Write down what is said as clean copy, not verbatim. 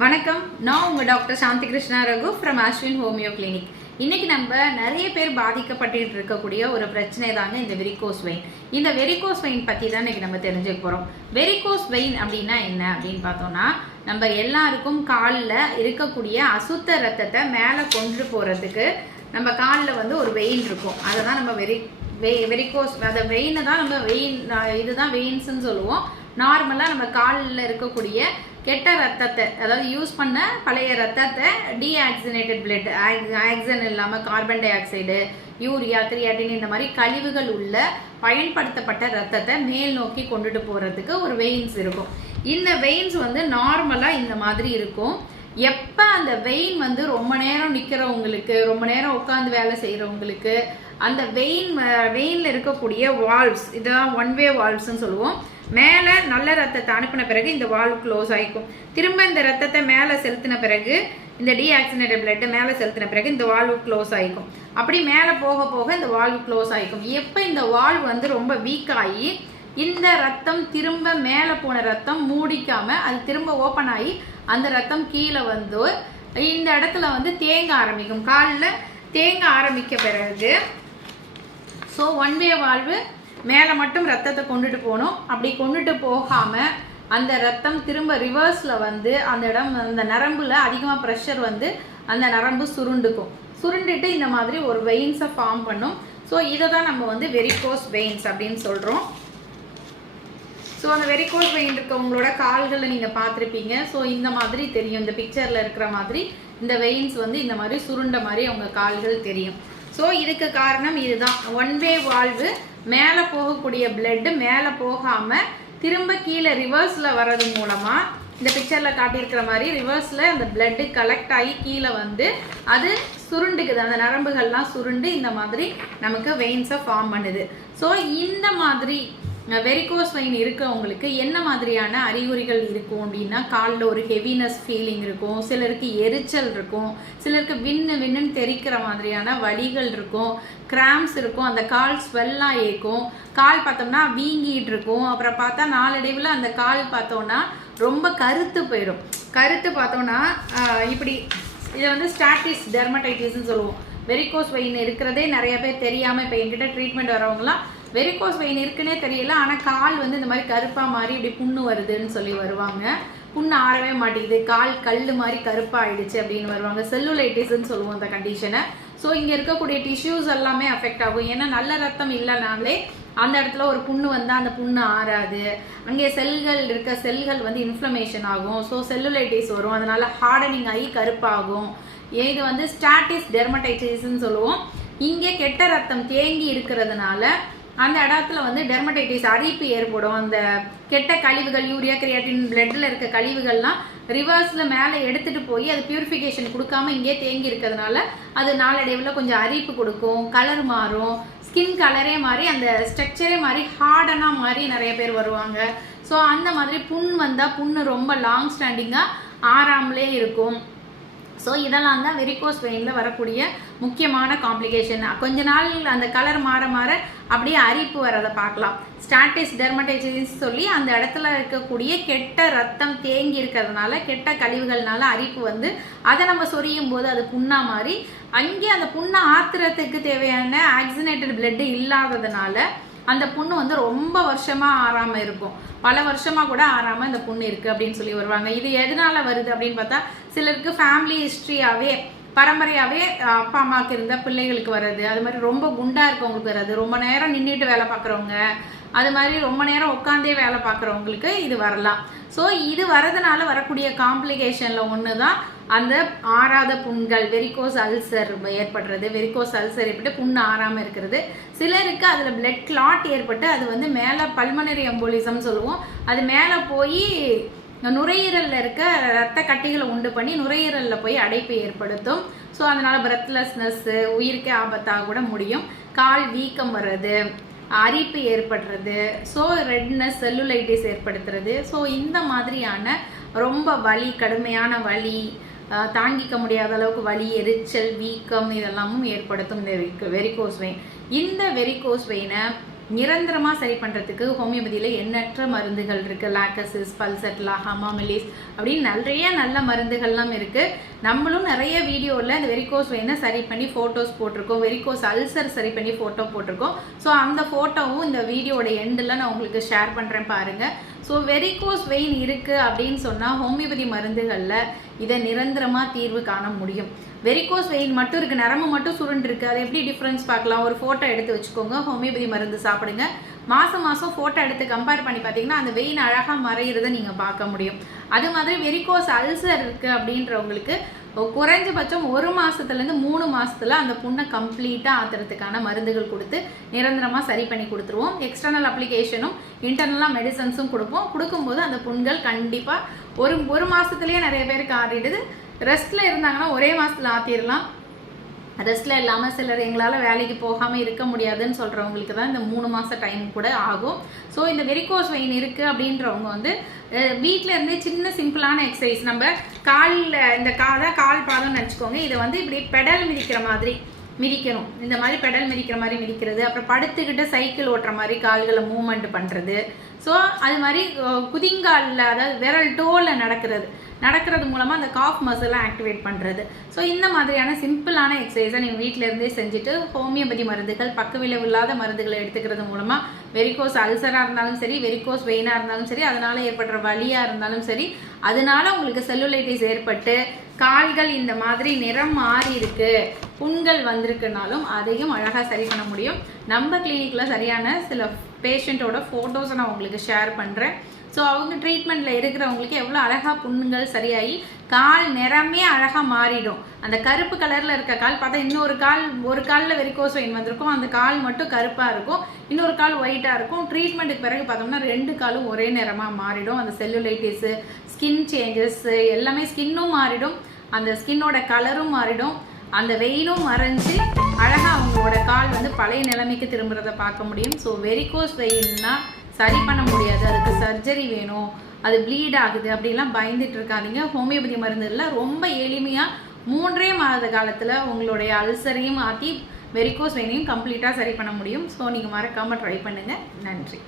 வணக்கம். நான் உங்க doctor Shanthi Krishna Raghu from Ashwin homeo clinic. இன்னைக்கு நம்ம நிறைய பேர் பாதிக்கப்பட்டு இருக்கக்கூடிய ஒரு பிரச்சனை தாங்க இந்த வெரிகோஸ் வெயின். இந்த வெரிகோஸ் வெயின் பத்தி தான் இன்னைக்கு நம்ம தெரிஞ்சுக்க போறோம். வெரிகோஸ் வெயின் அப்படின்னா என்ன அப்படின்னு பார்த்தோம்னா, நம்ம எல்லாருக்கும் காலில் இருக்கக்கூடிய அசுத்த ரத்தத்தை மேலே கொண்டு போறதுக்கு நம்ம காலில் ஒரு வெயின் இருக்கும். அதை தான் நம்ம வெரிகோஸ் அந்த வெயினை தான் நம்ம இதுதான் வெயின்ஸ்ன்னு சொல்லுவோம். நார்மலாக நம்ம காலில் இருக்கக்கூடிய கெட்ட ரத்தத்தை, அதாவது யூஸ் பண்ண பழைய ரத்தத்தை, டீஆக்சினேட்டட் பிளட், ஆக்சிஜன் இல்லாமல் carbon di oxide, urea, creatine இந்த மாதிரி கழிவுகள் உள்ள பயன்படுத்தப்பட்ட ரத்தத்தை மேல் நோக்கி கொண்டுட்டு போகிறதுக்கு ஒரு வெயின்ஸ் இருக்கும். இந்த வெயின்ஸ் நார்மலாக இந்த மாதிரி இருக்கும். எப்போ அந்த வெயின் ரொம்ப நேரம் நிற்கிறவங்களுக்கு, ரொம்ப நேரம் உட்காந்து வேலை செய்கிறவங்களுக்கு அந்த வெயினில் இருக்கக்கூடிய வால்வ்ஸ், இதுதான் ஒன் வே வால்வ்ஸ்ன்னு சொல்லுவோம். மேலே நல்ல ரத்தத்தை அனுப்பின பிறகு இந்த வால்வ் க்ளோஸ் ஆகிக்கும். திரும்ப இந்த ரத்தத்தை மேலே செலுத்தின பிறகு, இந்த டீஆக்சினேட்டட் பிளட்டை மேலே செலுத்தின பிறகு இந்த வால்வ் க்ளோஸ் ஆகிக்கும். அப்படி மேலே போக போக இந்த வால்வ் க்ளோஸ் ஆகிக்கும். எப்போ இந்த வால்வ் ரொம்ப வீக் ஆகி இந்த ரத்தம் திரும்ப மேலே போன ரத்தம் மூடிக்காமல் அது திரும்ப ஓப்பன் ஆகி அந்த ரத்தம் கீழே இந்த இடத்துல தேங்க ஆரம்பிக்கும். காலில் தேங்க ஆரம்பிக்க பிறகு ஒன் வே வால்வு மேலே மட்டும் ரத்தத்தை கொண்டுட்டு போகணும். அப்படி கொண்டுட்டு போகாமல் அந்த ரத்தம் திரும்ப ரிவர்ஸில் அந்த நரம்பில் அதிகமாக ப்ரெஷர் அந்த நரம்பு சுருண்டுக்கும். சுருண்டுட்டு இந்த மாதிரி ஒரு வெயின்ஸை ஃபார்ம் பண்ணும். ஸோ இதை தான் நம்ம வெரிகோஸ் வெயின்ஸ் அப்படின்னு சொல்கிறோம். ஸோ அந்த வெரிகோஸ் வெயின் இருக்கவங்களோட கால்களை நீங்கள் பார்த்துருப்பீங்க. ஸோ இந்த மாதிரி தெரியும், இந்த பிக்சரில் இருக்கிற மாதிரி இந்த வெயின்ஸ் இந்த மாதிரி சுருண்ட மாதிரி அவங்க கால்கள் தெரியும். ஸோ இதுக்கு காரணம் இதுதான். ஒன் வே வால்வு மேலே போகக்கூடிய பிளட்டு மேலே போகாமல் திரும்ப கீழே ரிவர்ஸில் வர்றது மூலமாக, இந்த பிக்சரில் காட்டியிருக்கிற மாதிரி ரிவர்ஸில் அந்த பிளட்டு கலெக்ட் ஆகி கீழே அது சுருண்டுக்குது. அந்த நரம்புகள்லாம் சுருண்டு இந்த மாதிரி நமக்கு வெயின்ஸை ஃபார்ம் பண்ணுது. ஸோ இந்த மாதிரி வெரிகோஸ் வெயின் இருக்கவங்களுக்கு என்ன மாதிரியான அறிகுறிகள் இருக்கும் அப்படின்னா, காலில் ஒரு ஹெவினஸ் ஃபீலிங் இருக்கும், சிலருக்கு எரிச்சல் இருக்கும், சிலருக்கு விண்ணுன்னு தெரிக்கிற மாதிரியான வலிகள் இருக்கும், கிராம்ஸ் இருக்கும், அந்த கால் ஸ்வெல்லாக இருக்கும், கால் பார்த்தோம்னா வீங்கிட்டு இருக்கும். அப்புறம் பார்த்தா நாளடைவில் அந்த கால் பார்த்தோன்னா ரொம்ப கருத்து போயிடும். கருத்து பார்த்தோன்னா இப்படி இதை ஸ்டாட்டிஸ் டெர்மடைட்டிஸ்ன்னு சொல்லுவோம். வெரிகோஸ் வெயின் இருக்கிறதே நிறைய பேர் தெரியாமல் இப்போ என்கிட்ட ட்ரீட்மெண்ட் வரவங்களாம் வெரிகோஸ் வெயின் இருக்குன்னே தெரியல, ஆனால் கால் இந்த மாதிரி கருப்பாக மாதிரி இப்படி புண்ணு வருதுன்னு சொல்லி வருவாங்க. புண்ணு ஆறவே மாட்டேங்குது, கால் கல் மாதிரி கருப்பாக ஆயிடுச்சு அப்படின்னு வருவாங்க. செல்லுலைட்டிஸ்ன்னு சொல்லுவோம் அந்த கண்டிஷனை. ஸோ இங்கே இருக்கக்கூடிய டிஷ்யூஸ் எல்லாமே அஃபெக்ட் ஆகும். ஏன்னா நல்ல ரத்தம் இல்லைனாலே அந்த இடத்துல ஒரு புண்ணு அந்த புண்ணு ஆறாது. அங்கே செல்கள் இன்ஃப்ளமேஷன் ஆகும். ஸோ செல்லுலைட்டிஸ் வரும். அதனால ஹார்டனிங் ஆகி கருப்பாகும். இது ஸ்டாட்டிஸ் டெர்மடைட்டிஸ்ன்னு சொல்லுவோம். இங்கே கெட்ட ரத்தம் தேங்கி இருக்கிறதுனால அந்த இடத்துல டெர்மடைட்டிஸ் அரிப்பு ஏற்படும். அந்த கெட்ட கழிவுகள், யூரியா, கிரியாட்டின், பிளட்ல இருக்க கழிவுகள்லாம் ரிவர்ஸில் மேலே எடுத்துகிட்டு போய் அது பியூரிஃபிகேஷன் கொடுக்காம இங்கே தேங்கி இருக்கிறதுனால அது நாளடைவில் கொஞ்சம் அரிப்பு கொடுக்கும், கலர் மாறும், ஸ்கின் கலரே மாறி அந்த ஸ்ட்ரக்சரே மாறி ஹார்டனாக மாறி நிறைய பேர் வருவாங்க. ஸோ அந்த மாதிரி புண்ணு ரொம்ப லாங் ஸ்டாண்டிங்காக ஆறாமலே இருக்கும். ஸோ இதெல்லாம் தான் வெரிகோஸ் வெயினில் வரக்கூடிய முக்கியமான காம்ப்ளிகேஷன். கொஞ்ச நாள் அந்த கலர் மாற மாற அப்படியே அரிப்பு வரதை பார்க்கலாம். ஸ்டாட்டிஸ் டெர்மடைட்டிஸ் சொல்லி அந்த இடத்துல இருக்கக்கூடிய கெட்ட ரத்தம் தேங்கி இருக்கிறதுனால, கெட்ட கழிவுகள்னால அரிப்பு அதை நம்ம சொரியும் போது அது புண்ணா மாதிரி அங்கே அந்த புண்ணை ஆத்துறதுக்கு தேவையான ஆக்சினேட்டட் பிளட்டு இல்லாததுனால அந்த புண்ணு ரொம்ப வருஷமாக ஆறாமல் இருக்கும். பல வருஷமாக கூட ஆறாமல் இந்த புண்ணு இருக்குது அப்படின்னு சொல்லி வருவாங்க. இது எதனால வருது அப்படின்னு பார்த்தா, சிலருக்கு ஃபேமிலி ஹிஸ்ட்ரியாகவே பரம்பரையாகவே அப்பா அம்மாவுக்கு இருந்த பிள்ளைகளுக்கு வர்றது, அது மாதிரி ரொம்ப குண்டாக இருக்கவங்களுக்கு வர்றது, ரொம்ப நேரம் நின்றுட்டு வேலை பார்க்குறவங்க, அது மாதிரி ரொம்ப நேரம் உட்காந்தே வேலை பார்க்குறவங்களுக்கு இது வரலாம். ஸோ இது வரதுனால வரக்கூடிய காம்ப்ளிகேஷனில் ஒன்று தான் அந்த ஆறாத புண்கள், வெரிகோஸ் அல்சர் ஏற்படுறது. வெரிகோஸ் அல்சர் ஏற்பட்டு புண்ணு ஆறாமல் இருக்கிறது. சிலருக்கு அதில் பிளட் கிளாட் ஏற்பட்டு அது மேலே பல்மனரி எம்போலிசம் சொல்லுவோம். அது மேலே போய் நுரையீரலில் இருக்க ரத்த கட்டிகளை உண்டு பண்ணி நுரையீரலில் போய் அடைப்பு ஏற்படுத்தும். ஸோ அதனால் பிரெத்லெஸ்னஸ்ஸு, உயிருக்கே ஆபத்தாக கூட முடியும். கால் வீக்கம் வர்றது, அரிப்பு ஏற்படுறது, ஸோ ரெட்னஸ், செல்லுலைட்டிஸ் ஏற்படுத்துறது. ஸோ இந்த மாதிரியான ரொம்ப வலி, கடுமையான வலி, தாங்கிக்க முடியாத அளவுக்கு வலி, எரிச்சல், வீக்கம் இதெல்லாமும் ஏற்படுத்தும் இந்த வெரிகோஸ் வெயின். இந்த வெரிகோஸ் வெயினை நிரந்தரமாக சரி பண்ணுறதுக்கு ஹோமியோபதியில் எண்ணற்ற மருந்துகள் இருக்குது. லாக்கசிஸ், பல்செட்லா, ஹமாமிலிஸ் அப்படின்னு நிறைய நல்ல மருந்துகள்லாம் இருக்குது. நம்மளும் நிறைய வீடியோவில் இந்த வெரிகோஸ் வெயினை சரி பண்ணி ஃபோட்டோஸ் போட்டிருக்கோம். வெரிகோஸ் அல்சர் சரி பண்ணி ஃபோட்டோ போட்டிருக்கோம். ஸோ அந்த ஃபோட்டோவும் இந்த வீடியோட எண்டில் நான் உங்களுக்கு ஷேர் பண்ணுறேன் பாருங்கள். ஸோ வெரிகோஸ் வெயின் இருக்குது அப்படின்னு சொன்னால் ஹோமியோபதி மருந்துகளில் இதை நிரந்தரமாக தீர்வு காண முடியும். வெரிகோஸ் வெயின் மட்டும் இருக்குது, நரம்பு மட்டும் சுருண்டு இருக்குது, அது எப்படி டிஃப்ரென்ஸ் பார்க்கலாம்? ஒரு ஃபோட்டோ எடுத்து வச்சுக்கோங்க, ஹோமியோபதி மருந்து சாப்பிடுங்க, மாதம் ஃபோட்டோ எடுத்து கம்பேர் பண்ணி பார்த்தீங்கன்னா அந்த வெயின் அழகாக மறையிறதை நீங்கள் பார்க்க முடியும். அது மாதிரி வெரிகோஸ் அல்சர் இருக்குது அப்படின்றவங்களுக்கு குறைஞ்சபட்சம் 1 மாதத்துலேருந்து 3 மாதத்தில் அந்த புண்ணை கம்ப்ளீட்டாக ஆத்துறதுக்கான மருந்துகள் கொடுத்து நிரந்தரமாக சரி பண்ணி கொடுத்துருவோம். எக்ஸ்டர்னல் அப்ளிகேஷனும் இன்டர்னலாக மெடிசன்ஸும் கொடுக்கும்போது அந்த புண்கள் கண்டிப்பாக ஒரு மாதத்துலேயே நிறைய பேருக்கு ஆறிடுது. ரெஸ்ட்டில் இருந்தாங்கன்னா ஒரே மாதத்தில் ஆற்றிடலாம். ரெஸ்ட்டில் இல்லாமல் சிலர் எங்களால் வேலைக்கு போகாமல் இருக்க முடியாதுன்னு சொல்கிறவங்களுக்கு தான் இந்த 3 மாத டைம் கூட ஆகும். ஸோ இந்த வெரிகோஸ் வெயின் இருக்குது அப்படின்றவங்க வீட்டில் இருந்தே சின்ன சிம்பிளான எக்ஸசைஸ், நம்ம காலில் இந்த கால் பாதம்னு நினச்சிக்கோங்க. இதை இப்படி பெடல் மிதிக்கிற மாதிரி மிதிக்கணும். இந்த மாதிரி பெடல் மிதிக்கிற மாதிரி மிதிக்கிறது, அப்புறம் படுத்துக்கிட்டு சைக்கிள் ஓட்டுற மாதிரி கால்களை மூவ்மெண்ட் பண்ணுறது. ஸோ அது மாதிரி குதிங்காலில், அதாவது விரல் டோவில் நடக்கிறது மூலமாக அந்த காஃப் மசிலை ஆக்டிவேட் பண்ணுறது. ஸோ இந்த மாதிரியான சிம்பிளான எக்ஸசைஸை நீங்கள் வீட்டில் இருந்தே செஞ்சுட்டு ஹோமியோபதி மருந்துகள், பக்க விளைவு இல்லாத மருந்துகளை எடுத்துக்கிறது மூலமாக வெரிகோஸ் அல்சராக இருந்தாலும் சரி, வெரிகோஸ் வெயினாக இருந்தாலும் சரி, அதனால் ஏற்படுற வலியாக இருந்தாலும் சரி, அதனால உங்களுக்கு செல்லுலைட்டிஸ் ஏற்பட்டு கால்கள் இந்த மாதிரி நிறம் மாறி இருக்கு, புண்கள் வந்திருக்குனாலும் அதையும் அழகாக சரி பண்ண முடியும். நம்ம கிளினிக்கில் சரியான சில பேஷண்ட்டோட ஃபோட்டோஸை நான் உங்களுக்கு ஷேர் பண்ணுறேன். ஸோ அவங்க ட்ரீட்மெண்ட்டில் இருக்கிறவங்களுக்கு எவ்வளோ அழகாக புண்ணுங்கள் சரியாகி கால் நிறமே அழகாக மாறிடும். அந்த கருப்பு கலரில் இருக்க கால் பார்த்தா ஒரு காலில் வெரிகோஸ் வெயின் வந்திருக்கும், அந்த கால் மட்டும் கருப்பாக இருக்கும், இன்னொரு கால் ஒயிட்டாக இருக்கும். ட்ரீட்மெண்ட்டுக்கு பிறகு பார்த்தோம்னா 2 காலும் ஒரே நிறமாக மாறிடும். அந்த செல்லுலைட்டிஸு, ஸ்கின் சேஞ்சஸ் எல்லாமே, ஸ்கின்னும் மாறிடும், அந்த ஸ்கின்னோட கலரும் மாறிடும், அந்த வெயினும் மறைஞ்சு அழகாக அவங்களோட கால் பழைய நிலைமைக்கு திரும்புறதை பார்க்க முடியும். ஸோ வெரிகோஸ் வெயின்னா சரி பண்ண முடியாது, அதுக்கு சர்ஜரி வேணும், அது ப்ளீட் ஆகுது அப்படிலாம் பயந்துட்டு இருக்காதீங்க. ஹோமியோபதி மருந்துகளில் ரொம்ப எளிமையாக 3 மாத காலத்தில் உங்களுடைய அல்சரையும் ஆற்றி வெரிகோஸ் வெயினையும் கம்ப்ளீட்டாக சரி பண்ண முடியும். ஸோ நீங்கள் மறக்காமல் ட்ரை பண்ணுங்கள். நன்றி.